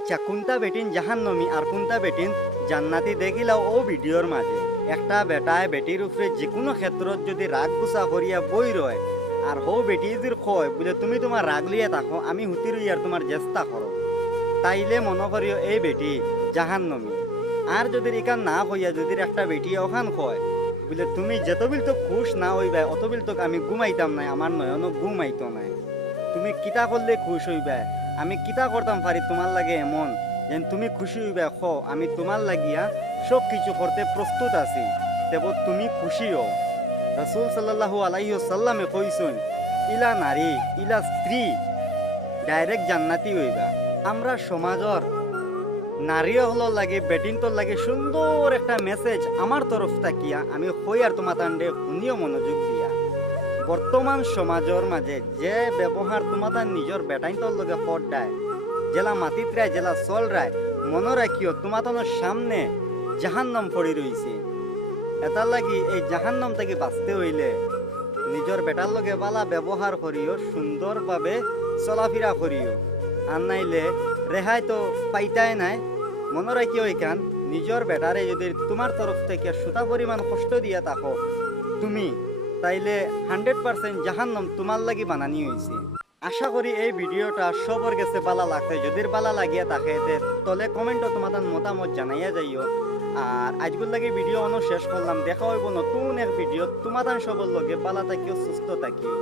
আচ্ছা কোনটা বেটিন জাহান্নমি আর কোনটা বেটিন জান্নাতি দেখিলাও ও ভিডিওর মাঝে একটা বেটায় বেটির উপরে যে কোনো ক্ষেত্রত যদি রাগ গুছা করিয়া বই রয় আর হো বেটি যদি কয় বলে তুমি তোমার রাগ লিয়ে থাকো আমি হুতি রই আর তোমার চেষ্টা করো তাইলে মনে করিও এই বেটি জাহান্নমি। আর যদি এখান না হইয়া যদি একটা বেটি ওখান কয় বলে তুমি যত বিল তো খুশ না হইবা অত বিল তো আমি ঘুমাইতাম নাই আমার নয়নো ঘুমাইতো নাই, তুমি কিতা করলে খুশ হইবা আমি কিতা করতাম পারি তোমার লাগে এমন যেন তুমি খুশি হইবা খ আমি তোমার লাগিয়া সব কিছু করতে প্রস্তুত আছি তেব তুমি খুশি হও। রাসূল সাল্লাল্লাহু আলাইহি ওয়াসাল্লামে কইছেন ইলা নারী ইলা স্ত্রী ডাইরেক্ট জান্নাতি হইবা। আমরা সমাজর নারী হল লাগে বেটিন তোর লাগে সুন্দর একটা মেসেজ আমার তরফ থাকিয়া আমি হই আর তোমার তান্ডে শুনিও মনোযোগ দিয়া বর্তমান সমাজের মাঝে যে ব্যবহার তোমার নিজের বেটাইন তোর লগে পড়ায় জেলা মাটিত রায় জেলা চল রায় মনে রাখিও তোমার সামনে জাহান্নাম পড়ি রইছে। এটার লাগি এই জাহান্নাম থেকে বাঁচতে হইলে নিজের বেটার লগে বালা ব্যবহার করিও সুন্দরভাবে চলাফেরা করিও আর নাইলে রেহাই তো পাইতাই নাই। মনে রাখিও এখান নিজের বেটারে যদি তোমার তরফ থেকে সুতা পরিমাণ কষ্ট দিয়া থাকো তুমি তাইলে 100% জাহান্নাম তোমার লাগি বানানি হয়েছে। আশা করি এই ভিডিওটা সবার কাছে ভালো লাগছে, যদি ভালো লাগিয়া থাকে তলে কমেন্টও তোমাদের মতামত জানাইয়া যাইও। আর আজকের লাগে ভিডিও অনেক শেষ করলাম, দেখা হইব নতুন এক ভিডিও তোমাদের সবার লগে ভালো থাকিও সুস্থ থাকিও।